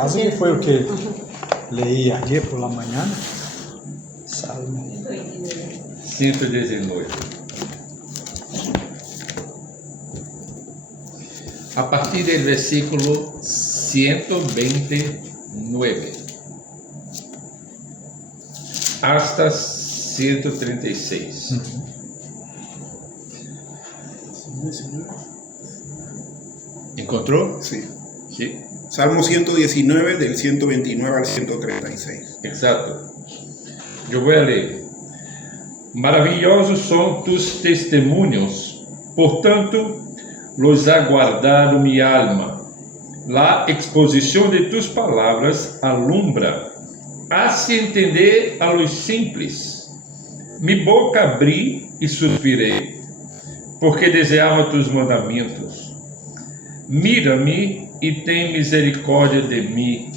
Quase que foi o que leí ayer por la mañana. Salmo 119. A partir do versículo 129 hasta 136. ¿Encontró? Sí. Sí. Salmo 119, del 129 al 136. Exato. Eu vou ler. Maravilhosos são tus testemunhos, portanto, los ha guardado mi alma. La exposição de tus palavras alumbra, hace entender a los simples. Mi boca abri e suspirei, porque desejava tus mandamentos. Mira-me e tem misericórdia de mim,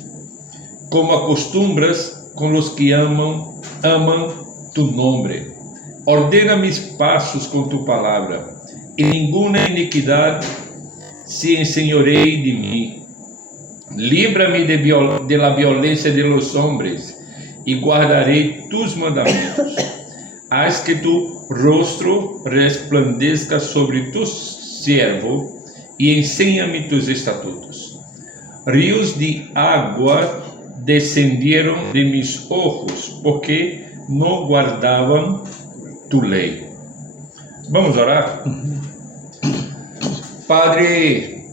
como acostumbras com os que amam tu nome. Ordena mis passos com tu palavra, e nenhuma iniquidade se ensenhorei de mim. Libra-me de la violência de los hombres, e guardarei tus mandamentos. Haz que tu rostro resplandeça sobre tu siervo, e ensina-me tus estatutos. Rios de água descenderam de mis ojos, porque não guardavam tu lei. Vamos orar? Padre,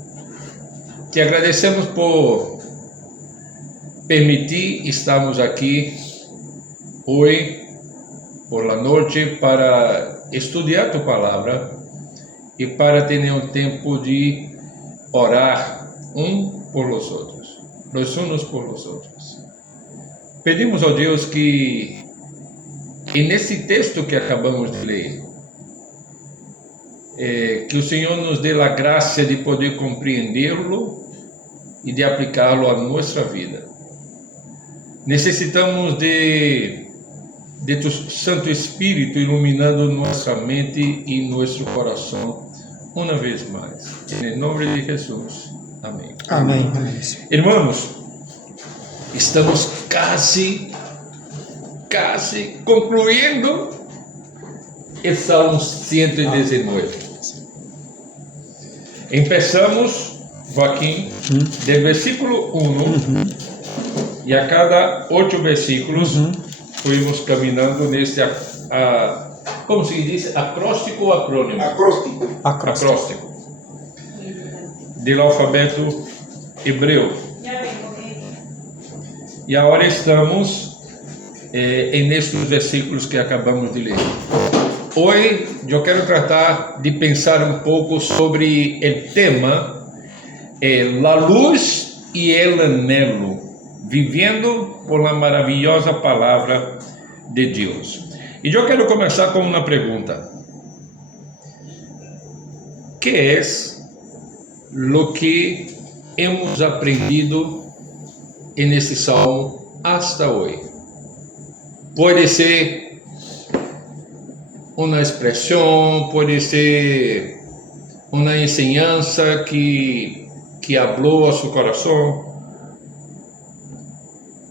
te agradecemos por permitir estarmos aqui hoje, por la noite, para estudar tu palavra e para ter um tempo de orar por los outros, los unos por los outros. Pedimos ao Deus que, nesse texto que acabamos de ler, que o Senhor nos dê a graça de poder compreendê-lo e de aplicá-lo à nossa vida. Necessitamos de tu Santo Espírito iluminando nossa mente e nosso coração uma vez mais. Em nome de Jesus. Amém. Amém. Irmãos, estamos quase concluindo o Salmo 119. Começamos, Joaquim, do versículo 1 e a cada 8 versículos fomos caminhando nesse, como se diz, acróstico ou acrônimo? Acróstico. Do alfabeto hebreu. E agora estamos nestes versículos que acabamos de ler. Hoje eu quero tratar de pensar um pouco sobre o tema la luz e el anhelo, vivendo por la maravilhosa palavra de Deus. E eu quero começar com uma pergunta: que é lo que hemos aprendido nesse salmo hasta hoje? Pode ser uma expressão, pode ser uma enseñanza que habló a seu coração.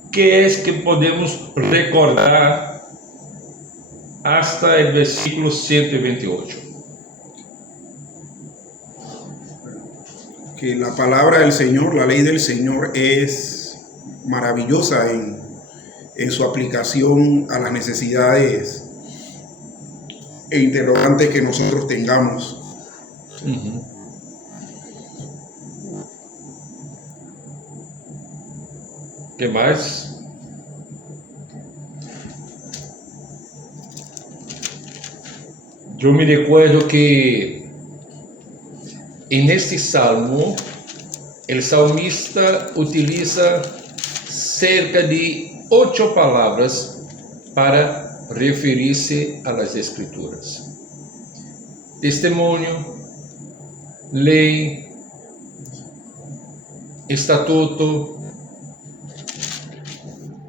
Que é que podemos recordar hasta o versículo 128? Que la palabra del Señor, la ley del Señor es maravillosa en su aplicación a las necesidades e interrogantes que nosotros tengamos. ¿Qué más? Yo me recuerdo que en este salmo el salmista utiliza cerca de 8 palabras para referir-se a las escrituras: testemunho, lei, estatuto,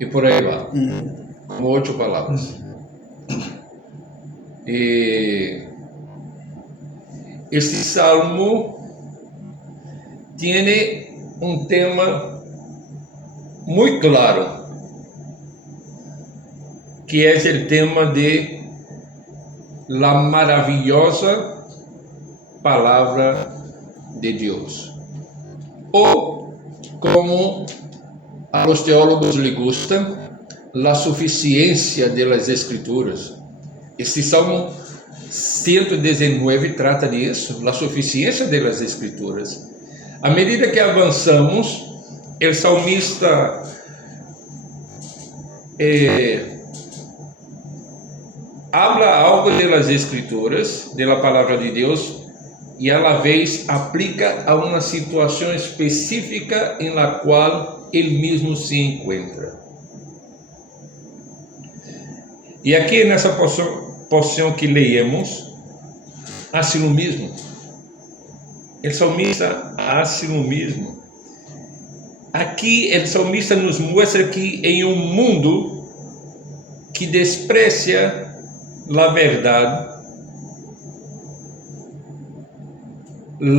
e por aí vai, como 8 palavras. Este salmo tiene um tema muito claro, que é o tema de la maravilhosa palavra de Deus. Ou, como a los teólogos les gusta, la suficiência de las Escrituras. Este Salmo 119 trata disso, a suficiência das Escrituras. À medida que avançamos, o salmista habla algo das Escrituras, da palavra de Deus, e a la vez aplica a uma situação específica em la qual ele mesmo se encontra. E aqui nessa porção que leemos, hace lo mismo. O salmista hace lo mismo. Aqui o salmista nos mostra que em um mundo que desprecia a verdade,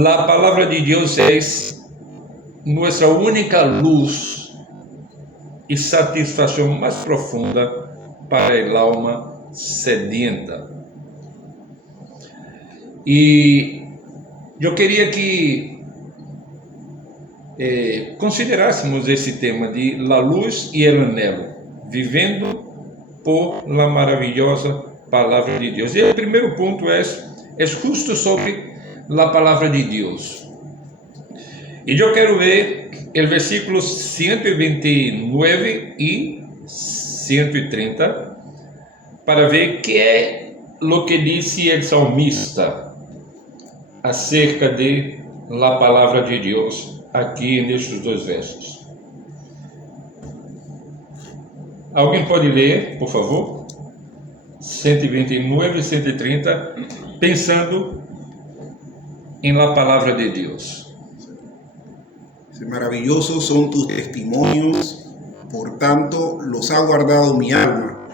a palavra de Deus é nossa única luz e satisfação mais profunda para a alma sedenta. E eu queria que considerássemos esse tema de la luz e el anhelo, vivendo por la maravilhosa palavra de Deus. E o primeiro ponto é justo sobre a palavra de Deus. E eu quero ver o versículo 129 e 130 para ver que é o que disse o salmista acerca de la palavra de Deus aqui nestes dois versos. Alguém pode ler, por favor? 129 e 130, pensando em la palavra de Deus. Maravillosos son tus testimonios, por tanto los ha guardado mi alma.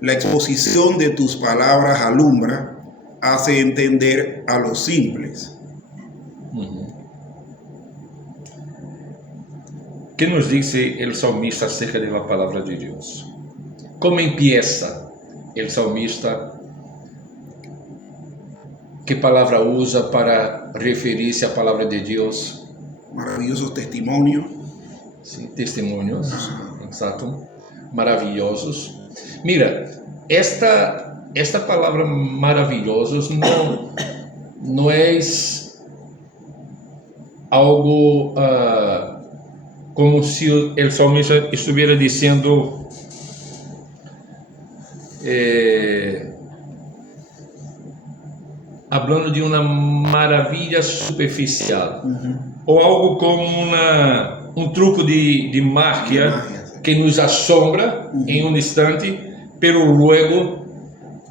La exposición de tus palabras alumbra, hace entender a los simples. ¿Qué nos dice el salmista acerca de la palabra de Dios? ¿Cómo empieza el salmista? ¿Qué palabra usa para referirse a palabra de Dios? Maravillosos testimonios. Sí, testimonios, exacto. Maravillosos. Mira, esta palavra maravilhosos não é algo como se o salmista estivesse dizendo hablando de uma maravilha superficial, ou algo como um truco de magia que nos assombra em um instante, pero luego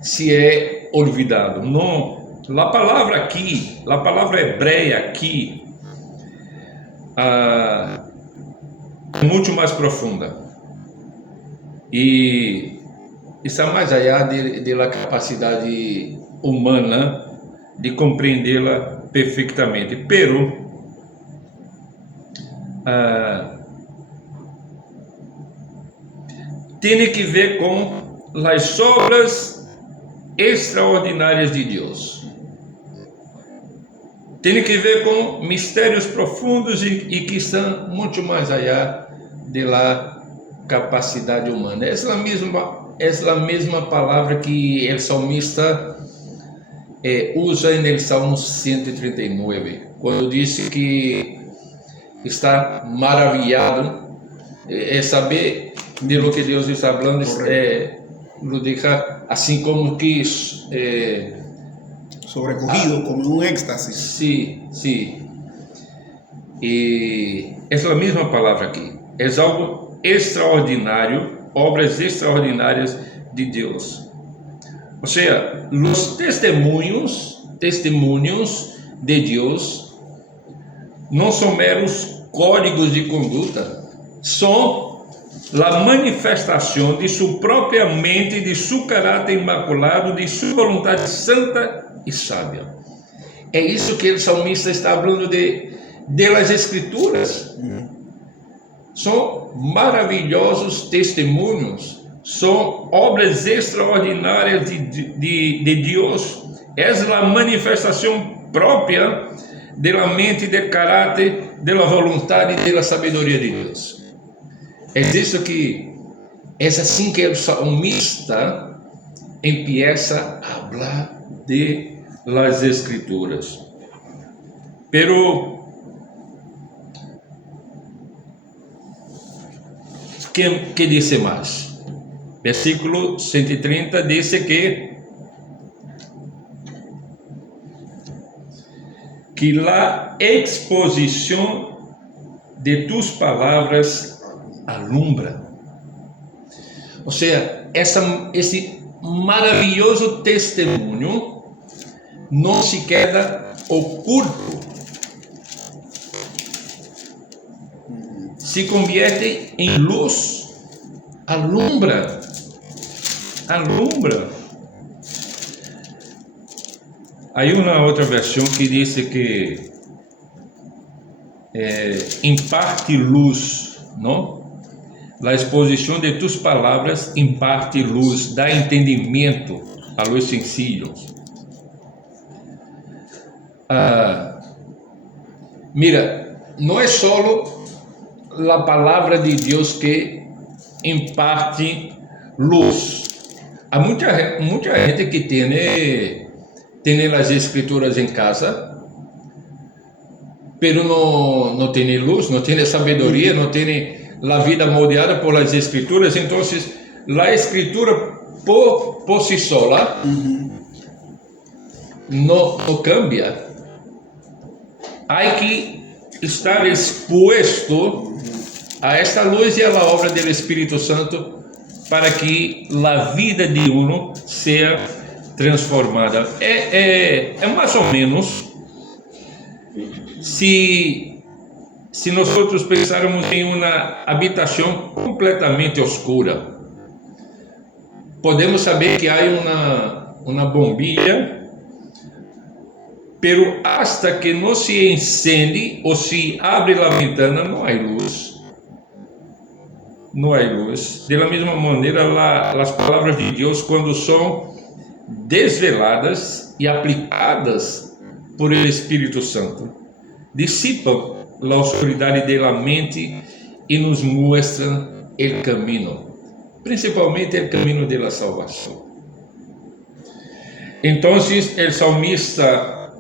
se é olvidado. Não, a palavra aqui, a palavra hebreia aqui, é muito mais profunda e está mais allá da capacidade humana de compreendê-la perfeitamente. Pero tem que ver com as obras extraordinárias de Deus. Tem que ver com mistérios profundos e que estão muito mais allá da capacidade humana. Essa é a mesma palavra que o salmista usa no Salmo 139, quando disse que está maravilhado, saber de lo que Deus está falando, lo deja assim como que sobrecogido, como um éxtasis. Sí, sí. E é a mesma palavra aqui. É algo extraordinário, obras extraordinárias de Deus. Ou seja, os testemunhos de Deus não são meros códigos de conduta, são a manifestação de sua própria mente, de seu caráter imaculado, de sua vontade santa e sábia. É isso que o salmista está falando de de las Escrituras. Son maravillosos testemunhos, son obras extraordinárias de Dios. Es la manifestación propia de la mente, del carácter, de la voluntad y de la sabiduría de Dios. Es eso que es así que el salmista empieza a hablar de las Escrituras. Pero ¿qué dice más? Versículo 130 dice que la exposición de tus palabras alumbra. O sea, esse maravilloso testemunho não se queda oculto, se convierte em luz, alumbra. Hay una otra versión que dice que imparte luz, ¿no? La exposición de tus palabras imparte luz, da entendimiento a los sencillos. Mira, no es solo la palabra de Dios que imparte luz. Hay mucha gente que tiene las Escrituras en casa, pero no tiene luz, no tiene sabiduría, no tiene la vida moldeada por las Escrituras. Entonces, la Escritura por sí sola no cambia. Hay que estar expuesto a esta luz y a la obra del Espíritu Santo para que la vida de uno sea transformada. É mais ou menos se nós pensarmos em uma habitação completamente oscura. Podemos saber que há uma bombilla, pero hasta que não se encende ou se abre a ventana, não há luz. Não há luz. De la mesma maneira, as palavras de Deus, quando são desveladas e aplicadas por el Espírito Santo, dissipam a oscuridade de la mente e nos mostram o caminho, principalmente o caminho de la salvação. Então, o salmista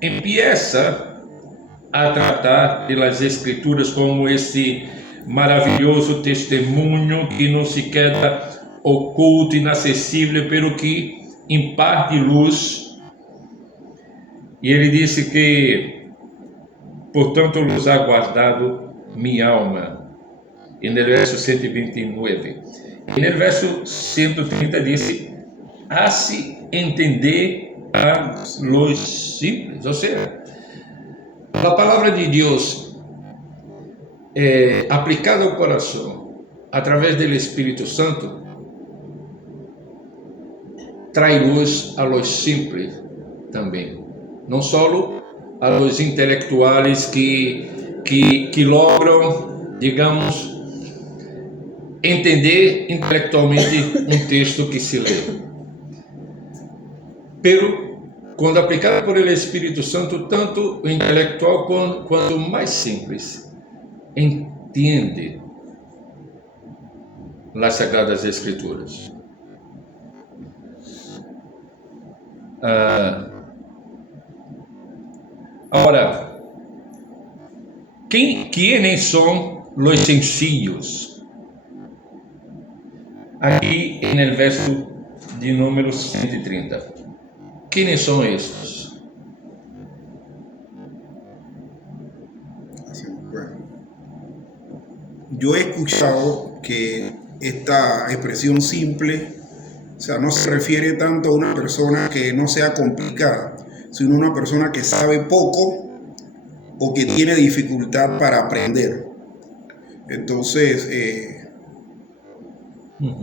empieza a tratar de las Escrituras como esse maravilhoso testemunho que não se queda oculto, inacessível, pero que imparte luz. E ele disse que, portanto, luz ha guardado minha alma. E no verso 129. E no verso 130 disse: hace entender a los simples. Ou seja, a palavra de Deus aplicada ao coração através do Espírito Santo traz luz a los simples também, não só a los intelectuais que logram, digamos, entender intelectualmente um texto que se lê. Pero quando aplicado por el Espírito Santo, tanto o intelectual quanto o mais simples entende as Sagradas Escrituras. Ahora, ¿quiénes son los sencillos? Aquí en el verso de número 130. ¿Quiénes son estos? Bueno, yo he escuchado que esta expresión simple, o sea, no se refiere tanto a una persona que no sea complicada, sino a una persona que sabe poco o que tiene dificultad para aprender. Entonces,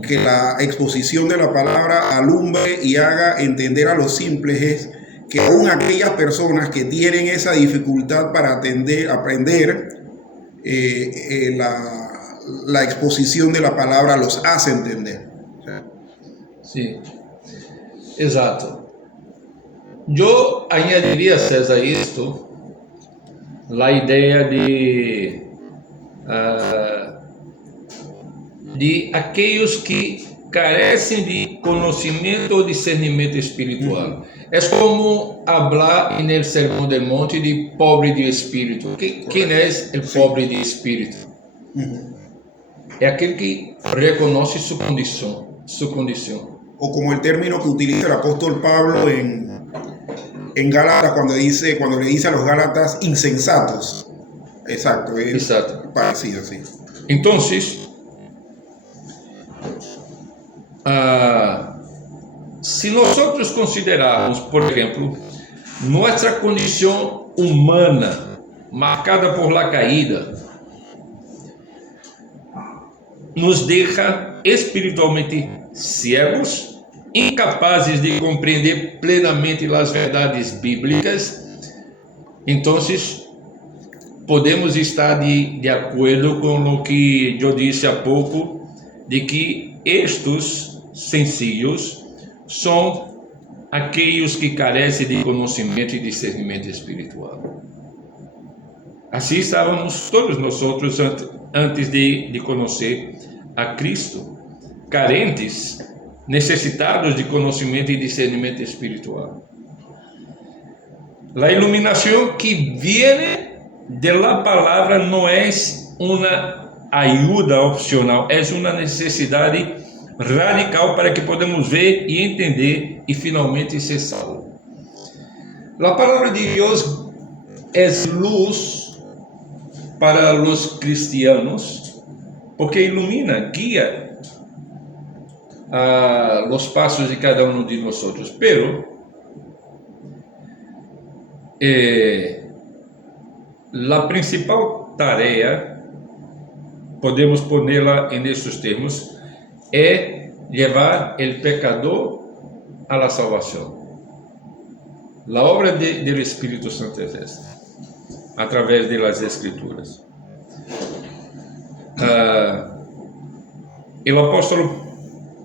que la exposición de la palabra alumbre y haga entender a los simples es que aún aquellas personas que tienen esa dificultad para aprender la exposición de la palabra los hace entender. Sim, exato. Eu añadiria, César, isto, a ideia de aqueles que carecem de conhecimento ou discernimento espiritual. É como falar no Sermão del Monte de pobre de espírito. Quem é o pobre de espírito? É aquele que reconhece sua condição. O como el término que utiliza el apóstol Pablo en Gálatas cuando le dice a los Gálatas insensatos. Exacto, es Exacto. parecido, sí. Entonces, si nosotros considerarmos, por ejemplo, nuestra condición humana marcada por la caída, nos deja espiritualmente ciegos, incapazes de compreender plenamente as verdades bíblicas. Então, podemos estar de acordo com o que eu disse há pouco, de que estes sencillos são aqueles que carecem de conhecimento e discernimento espiritual. Assim estávamos todos nós antes de conhecer a Cristo, carentes, necessitados de conhecimento e discernimento espiritual. A iluminação que viene de la palavra não é uma ajuda opcional, é uma necessidade radical para que podamos ver e entender e finalmente ser salvos. A palavra de Deus é luz para os cristianos, porque ilumina, guia los pasos de cada uno de nosotros, pero la principal tarea, podemos ponerla en estos termos, es llevar el pecador a la salvación. La obra del Espíritu Santo es esta, a través de las Escrituras. El apóstolo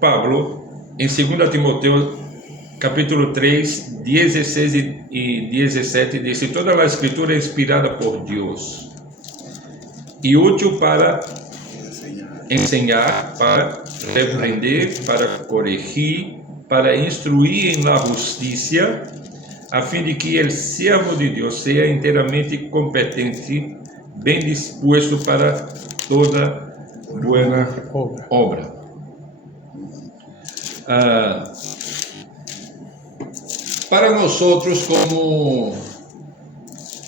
Pablo, em 2 Timoteo, capítulo 3, 16 e 17, diz: toda a escritura é inspirada por Deus e útil para ensinar, para repreender, para corrigir, para instruir em la justiça, a fim de que o servo de Deus seja inteiramente competente, bem disposto para toda boa obra. Para nós outros, como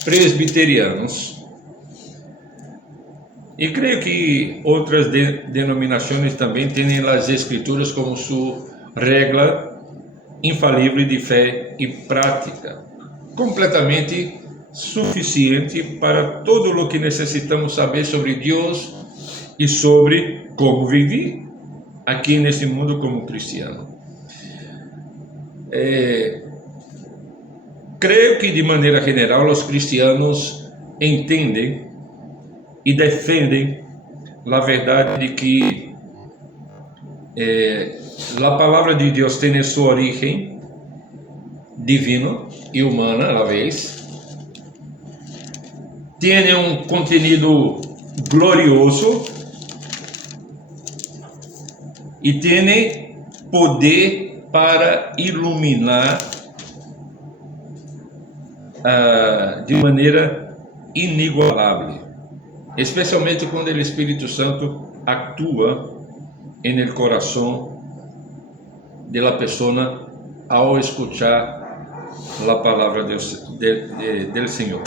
presbiterianos, e creio que outras denominações também têm as escrituras como sua regra infalível de fé e prática, completamente suficiente para todo o que necessitamos saber sobre Deus e sobre como viver aqui nesse mundo como cristiano. Creio que de maneira geral os cristianos entendem e defendem a verdade de que a palavra de Deus tem sua origem divina e humana a la vez, tem um conteúdo glorioso e tem poder para iluminar de maneira inigualável, especialmente quando o Espírito Santo atua no coração da pessoa ao escutar a palavra do Senhor.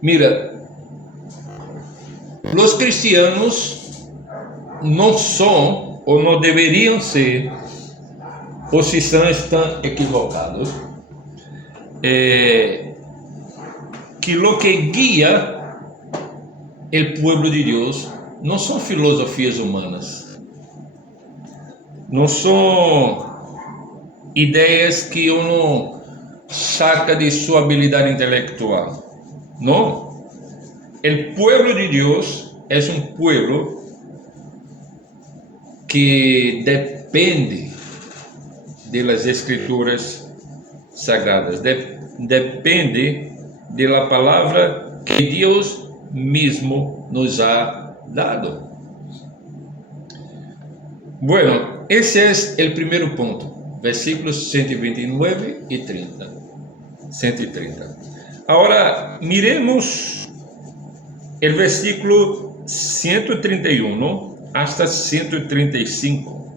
Mira, os cristianos não são ou não deveriam ser, ou se estão equivocados, que lo que guia o povo de Deus não são filosofias humanas, não são ideias que uno saca de su habilidad intelectual. No. El pueblo de Dios es un pueblo que depende de las escrituras sagradas, depende de la palabra que Dios mismo nos ha dado. Bueno, ese es el primer punto, versículos 129 y 30. 130. Ahora miremos el versículo 131 hasta 135.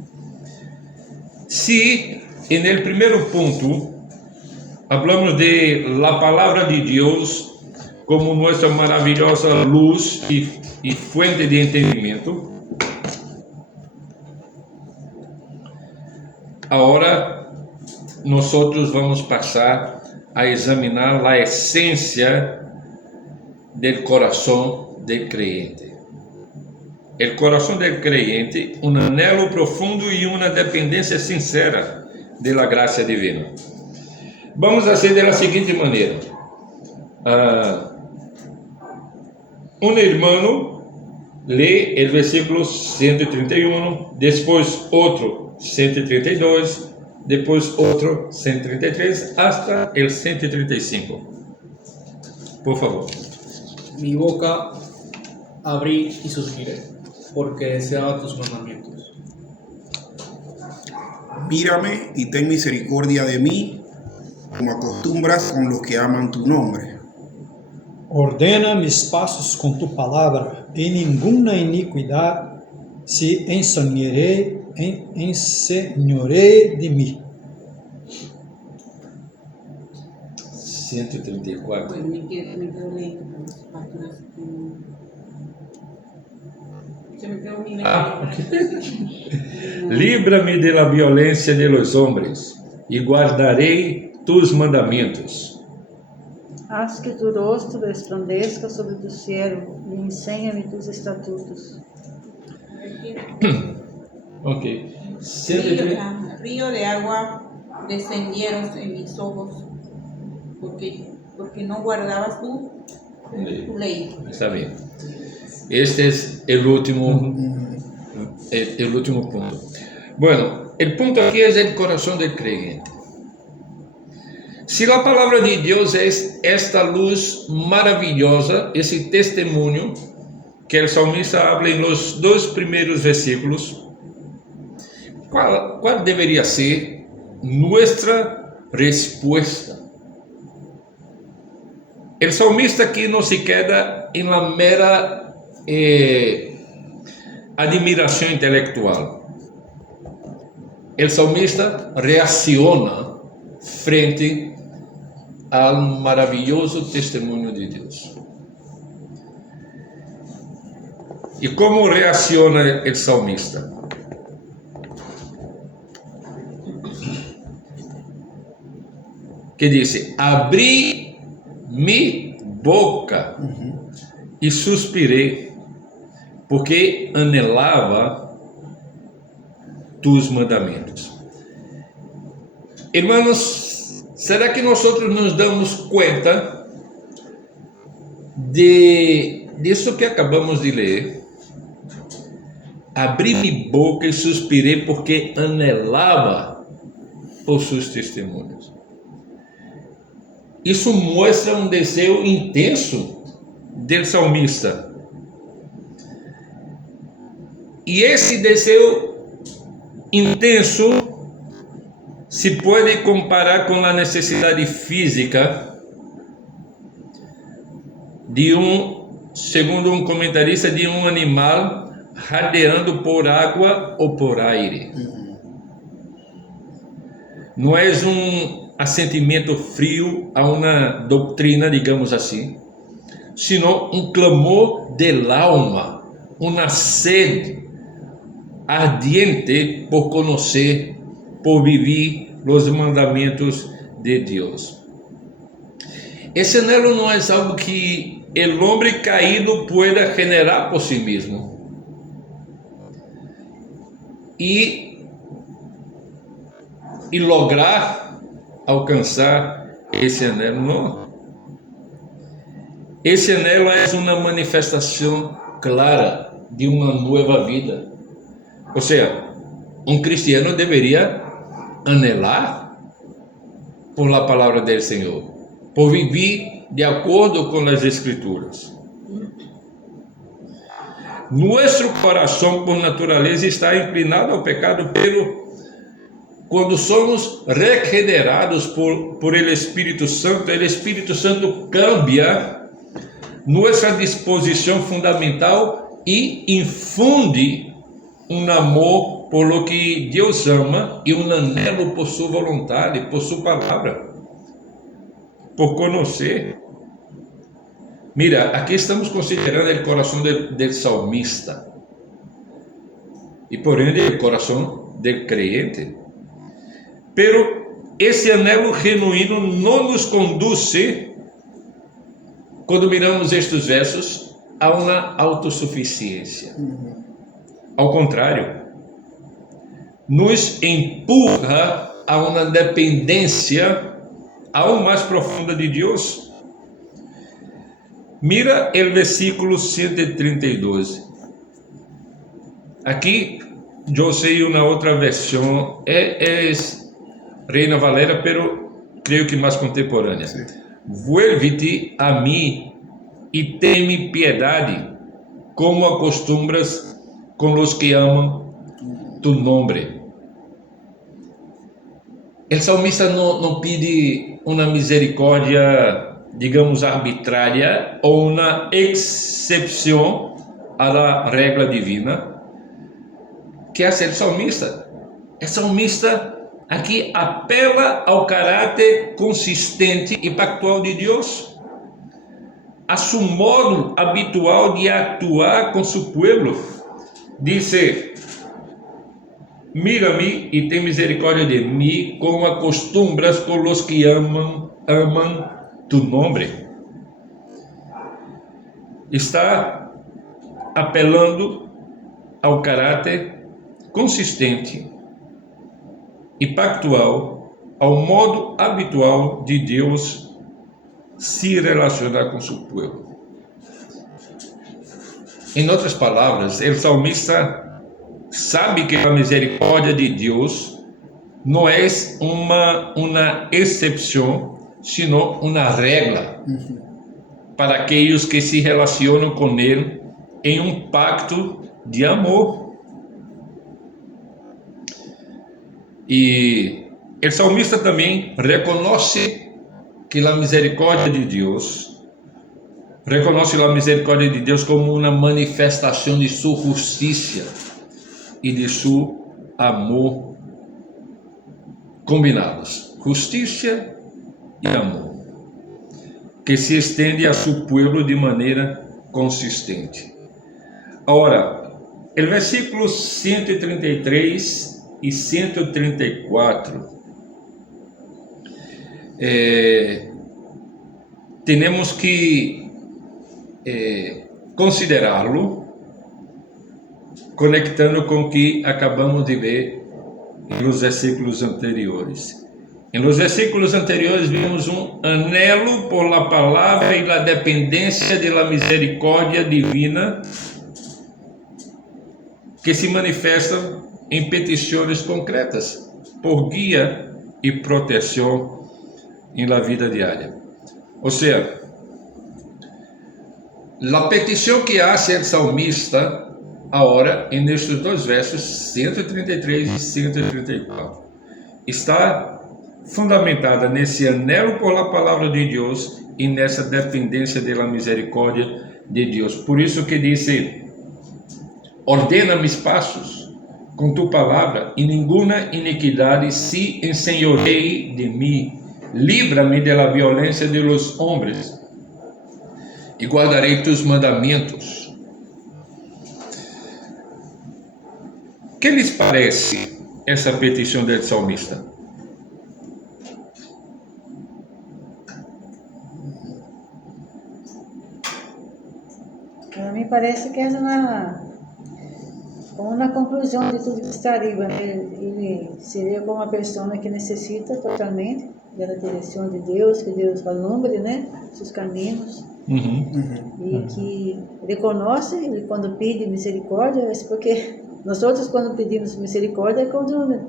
Si en el primer punto hablamos de la palabra de Dios como nuestra maravillosa luz y fuente de entendimiento, ahora nosotros vamos a pasar a examinar la esencia del corazón del creyente. El corazón del creyente, un anhelo profundo y una dependencia sincera de la gracia divina. Vamos a hacer de la siguiente manera. Un hermano lee el versículo 131, después otro 132, después otro 133, hasta el 135. Por favor. Mi boca abrí y suspiré, porque deseaba tus mandamientos. Mírame y ten misericordia de mí, como acostumbras con los que aman tu nombre. Ordena mis pasos con tu palabra, y ninguna iniquidad se enseñoree de mí. 134. Pues me quedo leyendo, pastor, se me quedó mi Líbrame de la violencia de los hombres, y guardaré tus mandamientos. Haz que tu rostro resplandezca sobre tu siervo, y enséñame tus estatutos. Ok. Río de agua descendieron en mis ojos, porque no guardabas tu ley. Está bien. Este es el último punto. Bueno, el punto aquí es el corazón del creyente. Si la palabra de Dios es esta luz maravillosa, ese testimonio que el salmista habla en los dos primeros versículos, ¿cuál debería ser nuestra respuesta? El salmista aquí no se queda en la mera admiración intelectual. El salmista reacciona frente al maravilloso testimonio de Dios. ¿Y cómo reacciona el salmista? Que dice: abrí mi boca y suspiré, porque anhelaba tus mandamientos. Hermanos, ¿será que nosotros nos damos cuenta de eso que acabamos de leer? Abrí mi boca y suspiré porque anhelaba por sus testemunhos. Isso mostra um desejo intenso del salmista. E esse desejo intenso se pode comparar com a necessidade física de segundo um comentarista, de um animal jadeando por água ou por aire. Não é assentimento frio a uma doutrina, digamos assim, sino um clamor del alma, uma sede ardiente por conhecer, por viver os mandamentos de Deus. Esse anelo não é algo que o homem caído pueda generar por si mesmo. E lograr alcançar esse anelo não. Esse anelo é uma manifestação clara de uma nova vida. Ou seja, um cristiano deveria anelar por la palavra do Senhor, por viver de acordo com as Escrituras. Nosso coração, por natureza, está inclinado ao pecado, pero quando somos regenerados por el Espírito Santo cambia nossa disposição fundamental e infunde um amor por lo que Deus ama e um anelo por sua vontade, por sua palavra, por conhecer. Mira, aqui estamos considerando o coração do salmista e por ende o coração do crente. Pero esse anelo genuíno não nos conduz, quando miramos estes versos, a uma autossuficiência. Ao contrário, nos empurra a uma dependência aún mais profunda de Deus. Mira o versículo 132. Aqui, eu sei uma outra versão, é Reina Valera, pero creio que mais contemporânea. Vuelve-te a mim e teme piedade, como acostumbras com os que amam tu nome. O salmista não pede uma misericórdia, digamos, arbitrária ou uma exceção à regra divina. Que é o salmista? O salmista aqui apela ao caráter consistente e pactual de Deus, a seu modo habitual de atuar com seu povo. Dice: mira-me e tem misericórdia de mim, como acostumbras com os que amam tu nome. Está apelando ao caráter consistente e pactual, ao modo habitual de Deus se relacionar com seu povo. Em outras palavras, o salmista sabe que a misericórdia de Deus não é uma exceção, sino uma regra para aqueles que se relacionam com Ele em um pacto de amor. E o salmista também reconhece que a misericórdia de Deus, como uma manifestação de sua justiça e de seu amor combinados. Justiça e amor, que se estende a seu povo de maneira consistente. Agora, o versículo 133 e 134, temos que considerá-lo conectando com o que acabamos de ver nos versículos anteriores. Em los versículos anteriores vimos um anelo por la palavra e la dependência de la misericórdia divina que se manifestam em petições concretas por guia e proteção em la vida diária. Ou seja, a petição que hace o salmista agora, nestes dois versos, 133 e 134, está fundamentada nesse anelo por la palavra de Deus e nessa dependência da misericórdia de Deus. Por isso que disse: ordena mis passos com tu palavra e nenhuma iniquidade se ensenhoreie de mim. Livra-me da violência de los hombres e guardarei tus mandamentos. Que lhes parece essa petição do salmista? A mim parece que é uma conclusão de tudo que está arriba, né? Ele seria como uma pessoa que necessita totalmente, da direção de Deus, que Deus alumbre, né, seus caminhos, e que reconhece, ele quando pede misericórdia, é porque nós outros quando pedimos misericórdia é quando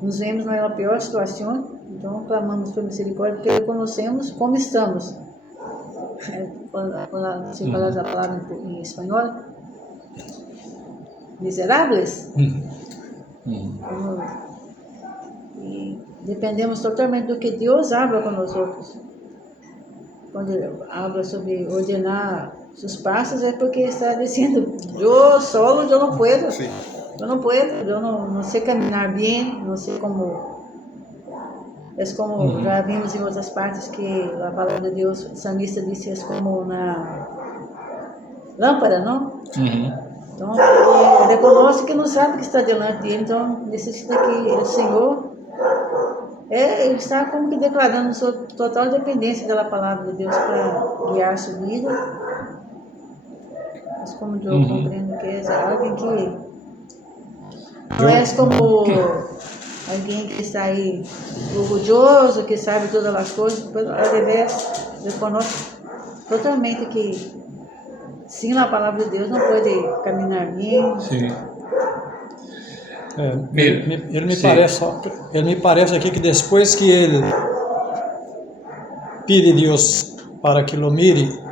nos vemos na pior situação, então clamamos por misericórdia, porque reconhecemos como estamos. Quando se fala a palavra em espanhol, miseráveis, e dependemos totalmente do que Deus habla com nós outros. Quando ele habla sobre ordenar seus passos, é porque está dizendo, eu solo, eu não puedo, Sí. eu não sei caminhar bem, não sei como. É como já vimos em outras partes que a palavra de Deus, o salmista disse, é como uma lâmpada, não? Então, ele reconhece que não sabe o que está diante dele, então necessita que o Senhor, ele está como que declarando sua total dependência da palavra de Deus para guiar sua vida. Mas como eu compreendo que é alguém que não é como alguém que está aí orgulhoso, que sabe todas as coisas, ao revés, reconhece totalmente que sem a palavra de Deus não pode caminhar bem. Sim. Ele me parece aqui que depois que ele pede a Deus para que lo mire,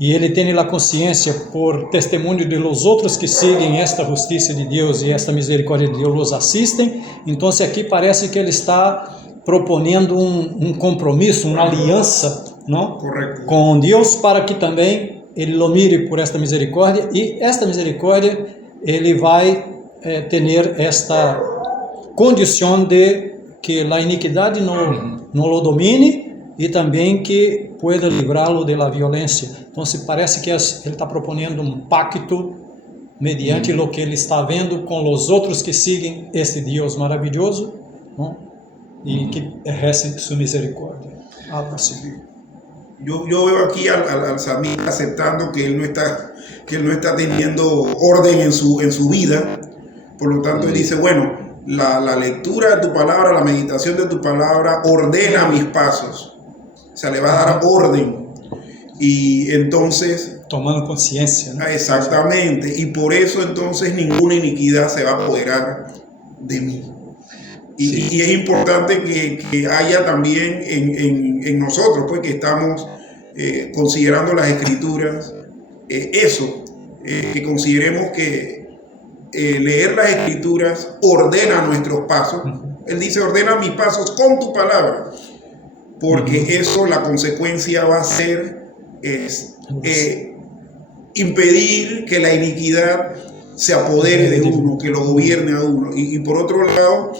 e ele tem a consciência por testemunho de los outros que seguem esta justiça de Deus e esta misericórdia de Deus, los assistem, então aqui parece que ele está propondo um compromisso, uma aliança, não? Correcto. Com Deus, para que também ele lo mire por esta misericórdia, e esta misericórdia ele vai ter esta condição de que a iniquidade não lo domine e também que pueda livrá-lo da violência. Então, se parece que ele está propondo um pacto mediante o que ele está vendo com os outros que seguem este Deus maravilhoso, não? E que recebem sua misericórdia. Algo assim. Yo veo aquí al salmista aceptando que él no está teniendo orden en su vida. Por lo tanto, él dice, bueno, la lectura de tu palabra, la meditación de tu palabra ordena mis pasos. O sea, le va a dar orden. Y entonces... Tomando conciencia, ¿no? Exactamente. Y por eso entonces ninguna iniquidad se va a apoderar de mí. Y es importante que haya también en nosotros, pues que estamos considerando las escrituras, que consideremos que leer las escrituras ordena nuestros pasos. Él dice, ordena mis pasos con tu palabra, porque eso, la consecuencia va a ser impedir que la iniquidad se apodere de uno, que lo gobierne a uno. Y por otro lado,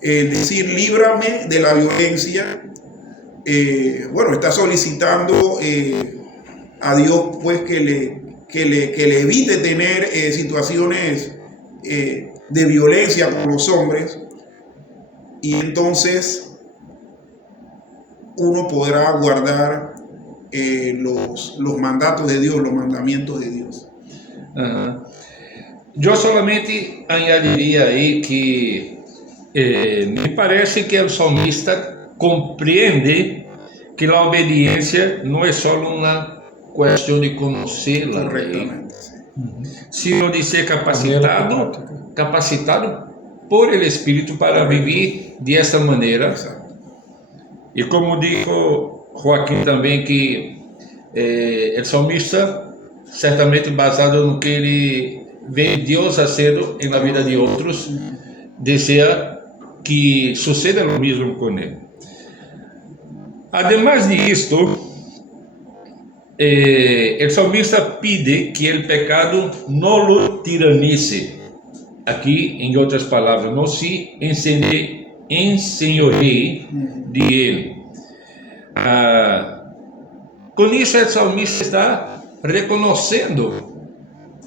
decir, líbrame de la violencia, bueno, está solicitando a Dios pues que le evite tener situaciones de violencia con los hombres, y entonces uno podrá guardar los mandatos de Dios, los mandamientos de Dios. Yo solamente añadiría ahí que me parece que el salmista comprende que la obediencia no es solo una cuestión de conocer la ley, sino de ser capacitado por el Espíritu para vivir de esa manera. Y como dijo Joaquín también, que el salmista, certamente basado en lo que él ve Dios haciendo en la vida de otros, desea que suceda lo mismo con él. Además de esto, el salmista pide que el pecado no lo tiranice. Aquí, en otras palabras, no se enseñoree de él. Con eso el salmista está reconociendo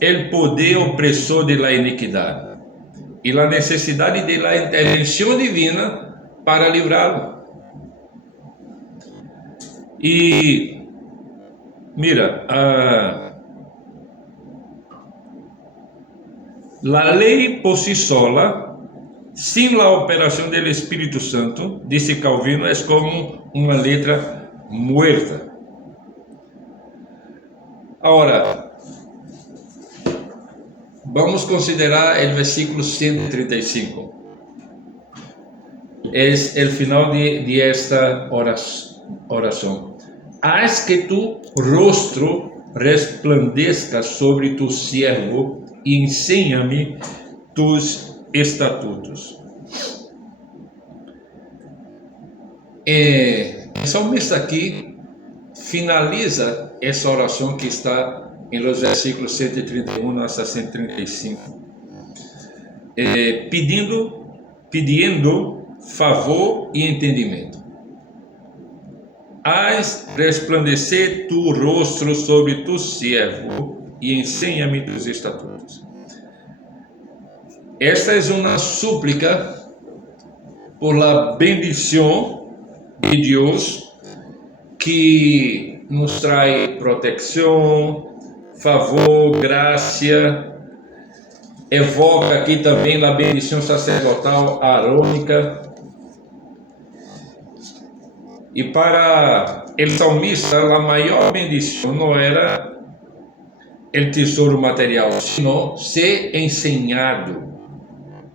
el poder opresor de la iniquidad y la necesidad de la intervención divina para librarlo. Y mira, la ley por sí sola sin la operación del Espíritu Santo, dice Calvino, es como una letra muerta. Ahora, vamos a considerar el versículo 135. Es el final de esta oración. Haz que tu rostro resplandezca sobre tu siervo y enséñame tus estatutos. El salmista aquí finaliza esa oración que está en los versículos 131 hasta 135, pidiendo favor y entendimiento. Haz resplandecer tu rostro sobre tu siervo y enséñame tus estatutos. Esta es una súplica por la bendición de Dios que nos trae protección, favor, gracia. Evoca aqui também a bendição sacerdotal arônica. E para o salmista, a maior bendição não era o tesouro material, sino ser ensinado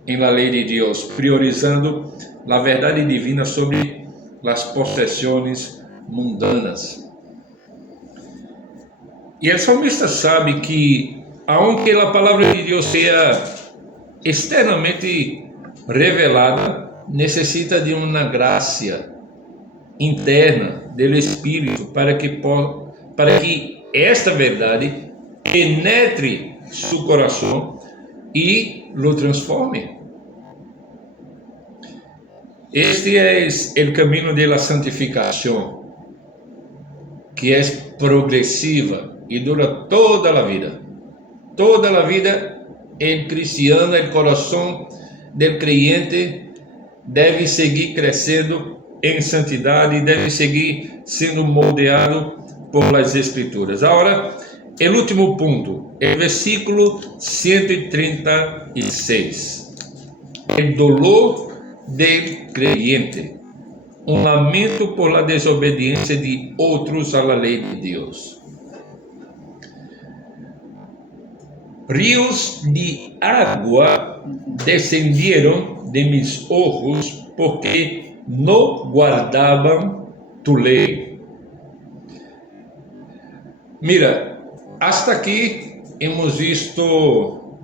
em la lei de Deus, priorizando a verdade divina sobre as possessões mundanas. E o salmista sabe que, aunque a palavra de Deus seja externamente revelada, necessita de uma graça interna do Espírito para que esta verdade penetre seu coração e lo transforme. Este é o caminho da santificação, que é progressiva e dura toda a vida. Toda a vida, el cristiano, el coração del creyente deve seguir crescendo em santidade e deve seguir sendo moldeado por las Escrituras. Agora, o último ponto, o versículo 136. El dolor del creyente, um lamento por la desobediência de outros à lei de Deus. Ríos de agua descendieron de mis ojos porque no guardaban tu ley. Mira, hasta aquí hemos visto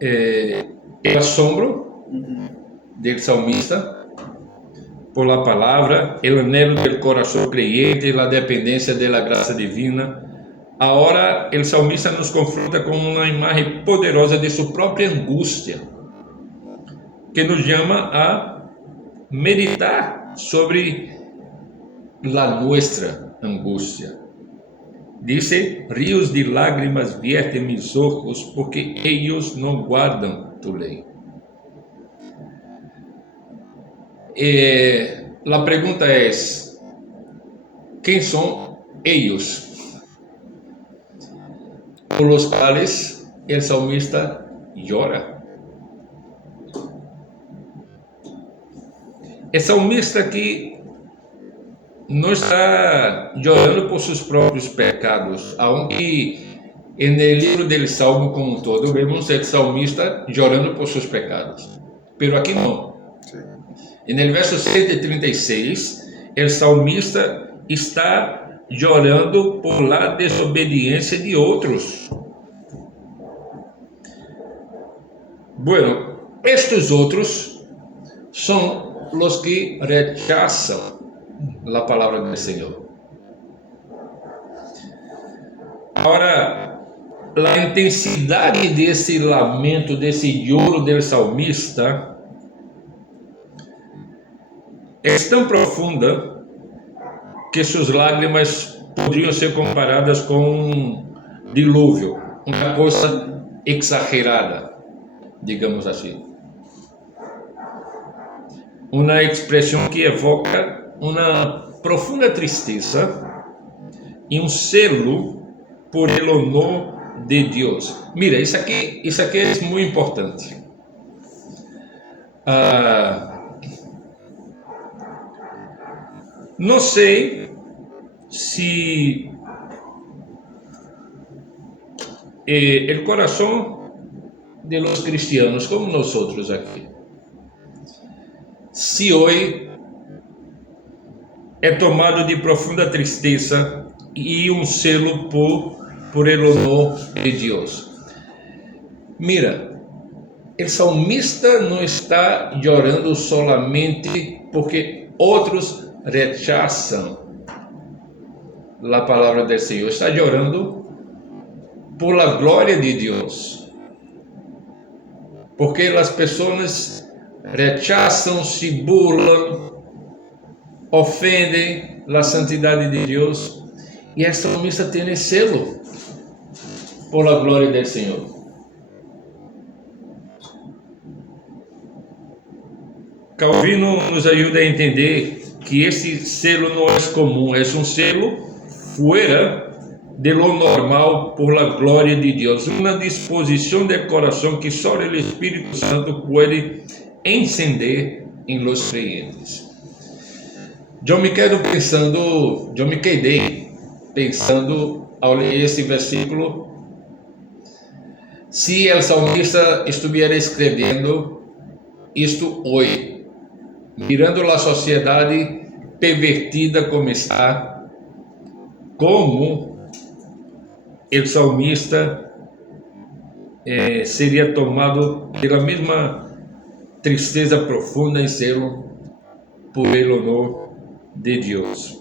el asombro del salmista por la palabra, el anhelo del corazón creyente, la dependencia de la gracia divina. Agora, o salmista nos confronta com uma imagem poderosa de sua própria angústia, que nos chama a meditar sobre a nossa angústia. Dice: ríos de lágrimas viertem mis ojos, porque ellos não guardam tu lei. A pergunta é: quem são eles? Por los cuales el salmista llora. El salmista aqui não está llorando por seus próprios pecados, aunque en el libro del Salmo como todo vemos el salmista llorando por seus pecados, pero aqui não. En el verso 136, el salmista está llorando por la desobediência de outros. Bueno, estes outros são os que rechazam a palavra do Senhor. Agora, a intensidade desse lamento, desse choro do salmista é tão profunda que suas lágrimas poderiam ser comparadas com um dilúvio, uma coisa exagerada, digamos assim. Uma expressão que evoca uma profunda tristeza e um celo por el honor de Deus. Mira, isso aqui é muito importante. Não sei se o coração de los cristianos, como nós outros aqui, se hoje é tomado de profunda tristeza e um selo por el honor de Deus. Mira, o salmista não está chorando solamente porque outros rechazam a palavra do Senhor, está chorando por la glória de Deus, porque as pessoas rechazam, se burlam, ofendem a santidade de Deus, e o salmista tem selo por la glória do Senhor. Calvino nos ajuda a entender que esse selo não é comum, é um selo fora de lo normal por la glória de Deus, uma disposição de coração que só o Espírito Santo pode encender em los creyentes. Eu me quedei pensando ao ler esse versículo, se o salmista estivesse escrevendo isto hoje, mirando a sociedade pervertida como está, como o salmista seria tomado pela mesma tristeza profunda e selo por el honor de Deus.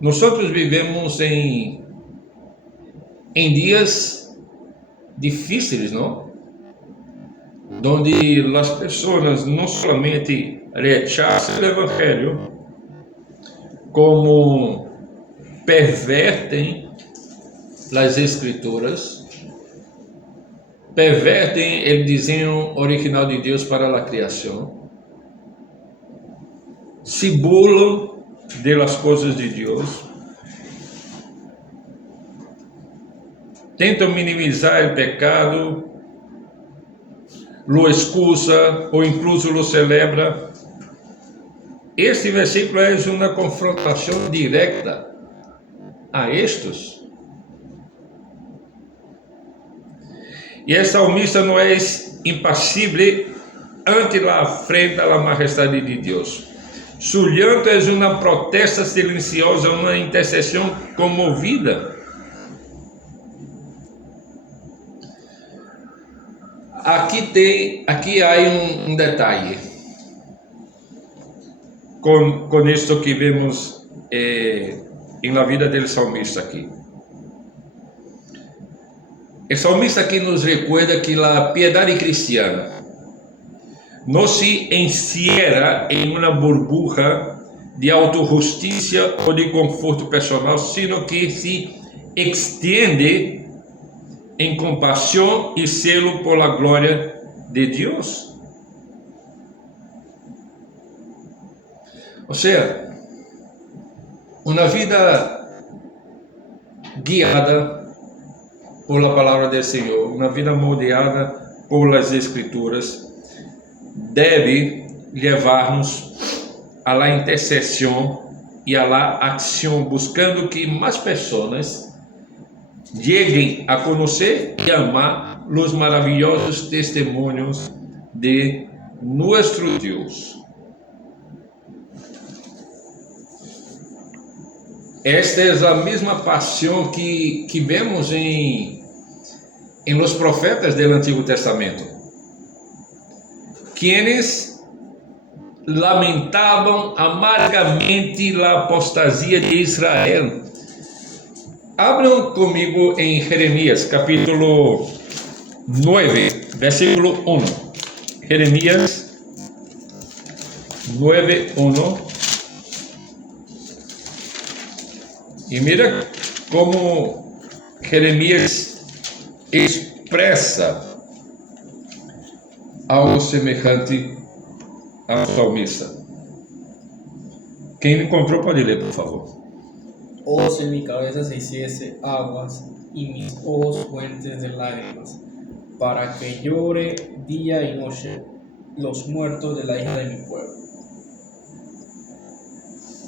Nós vivemos em dias difíceis, não? Onde as pessoas não somente rechazam o Evangelho, como pervertem as Escrituras, pervertem o desenho original de Deus para a criação, se burlam das coisas de Deus, tentam minimizar o pecado, lo excusa ou incluso lo celebra. Este versículo é uma confrontação direta a estes. E o salmista não é impassível ante a afrenta à majestade de Deus. Su llanto é uma protesta silenciosa, uma intercessão comovida. Aqui há um detalhe com isto que vemos na vida do salmista aqui. O salmista aqui nos recuerda que a piedade cristiana não se encierra em uma burbuja de autojustiça ou de conforto personal, sino que se extiende em compaixão e selo por la glória de Deus. Ou seja, uma vida guiada por la palavra do Senhor, uma vida moldeada por las Escrituras, deve levar-nos à la intercessão e à la acção, buscando que mais pessoas cheguem a conhecer e amar os maravilhosos testemunhos de nosso Deus. Esta é a mesma paixão que vemos em los profetas do Antigo Testamento, quienes lamentavam amargamente a apostasia de Israel. Abram comigo em Jeremias, capítulo 9, versículo 1. Jeremias 9, 1. E mira como Jeremias expressa algo semelhante ao salmista. Quem encontrou pode ler, por favor. Oh, si en mi cabeza se hiciese aguas y mis ojos fuentes de lágrimas, para que llore día y noche los muertos de la hija de mi pueblo.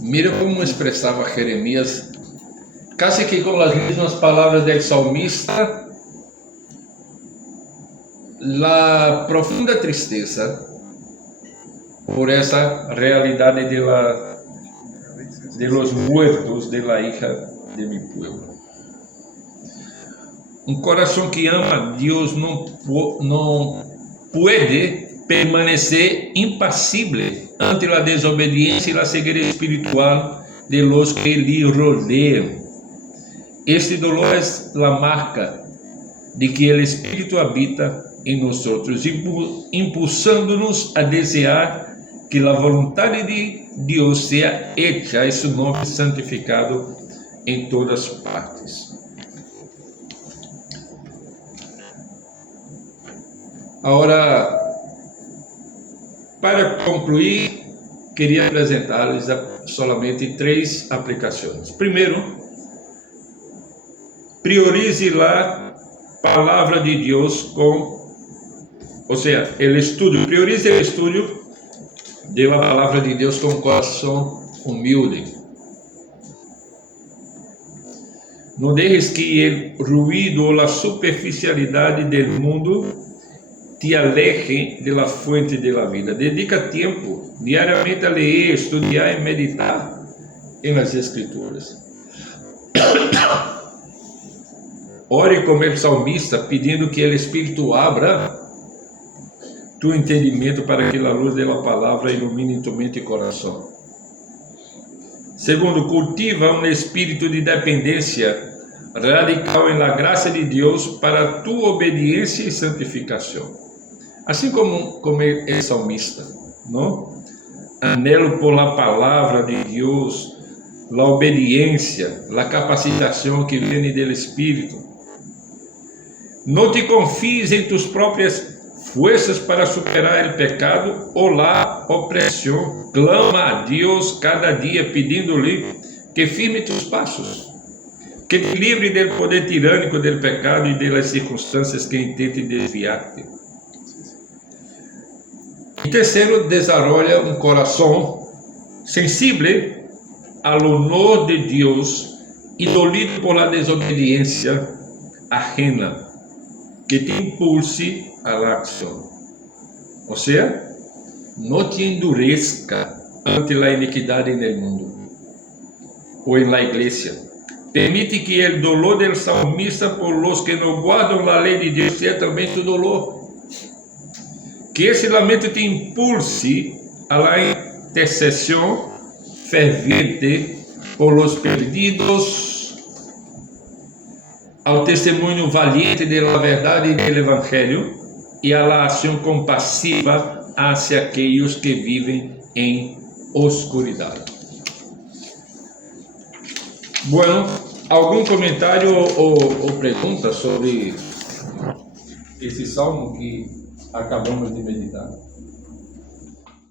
Mira como expresaba Jeremías, casi que con las mismas palabras del salmista, la profunda tristeza por esa realidad de los muertos de la hija de mi pueblo. Un corazón que ama a Dios no puede permanecer impasible ante la desobediencia y la ceguera espiritual de los que le rodean. Este dolor es la marca de que el Espíritu habita en nosotros, impulsándonos a desear que la voluntad de Dios sea hecha y su nombre santificado en todas partes. Ahora, para concluir, queria apresentar-lhes solamente 3 aplicações. Primeiro, priorize a palavra de Deus priorize o estudo da palavra de Deus com coração humilde. Não deixes que o ruído ou a superficialidade do mundo te aleje de la fuente de la vida. Dedica tempo diariamente a ler, estudar e meditar em las Escrituras. Ore como el salmista, pedindo que o Espírito abra tu entendimento para que a luz da palavra ilumine tu mente e coração. Segundo, cultiva um espírito de dependência radical em la graça de Deus para tu obediência e santificação. Assim como é salmista, não? Anelo por la palavra de Deus, la obediência, la capacitação que vem do Espírito. Não te confies em tus próprias forças para superar o pecado ou la opressão. Clama a Deus cada dia, pedindo-lhe que firme tus passos, que te livre do poder tirânico do pecado e das circunstâncias que intentem desviar-te. E terceiro, desarrolla um coração sensível ao honor de Deus e dolido por la desobediência ajena, que te impulse a la acción. O sea, no te endurezca ante la iniquidad en el mundo o en la iglesia. Permite que el dolor del salmista por los que no guardan la ley de Dios sea también tu dolor. Que ese lamento te impulse a la intercesión ferviente por los perdidos, ao testemunho valiente da verdade e do Evangelho e à la ação compassiva hacia aqueles que vivem em oscuridade. Bueno, algum comentário ou pergunta sobre esse salmo que acabamos de meditar?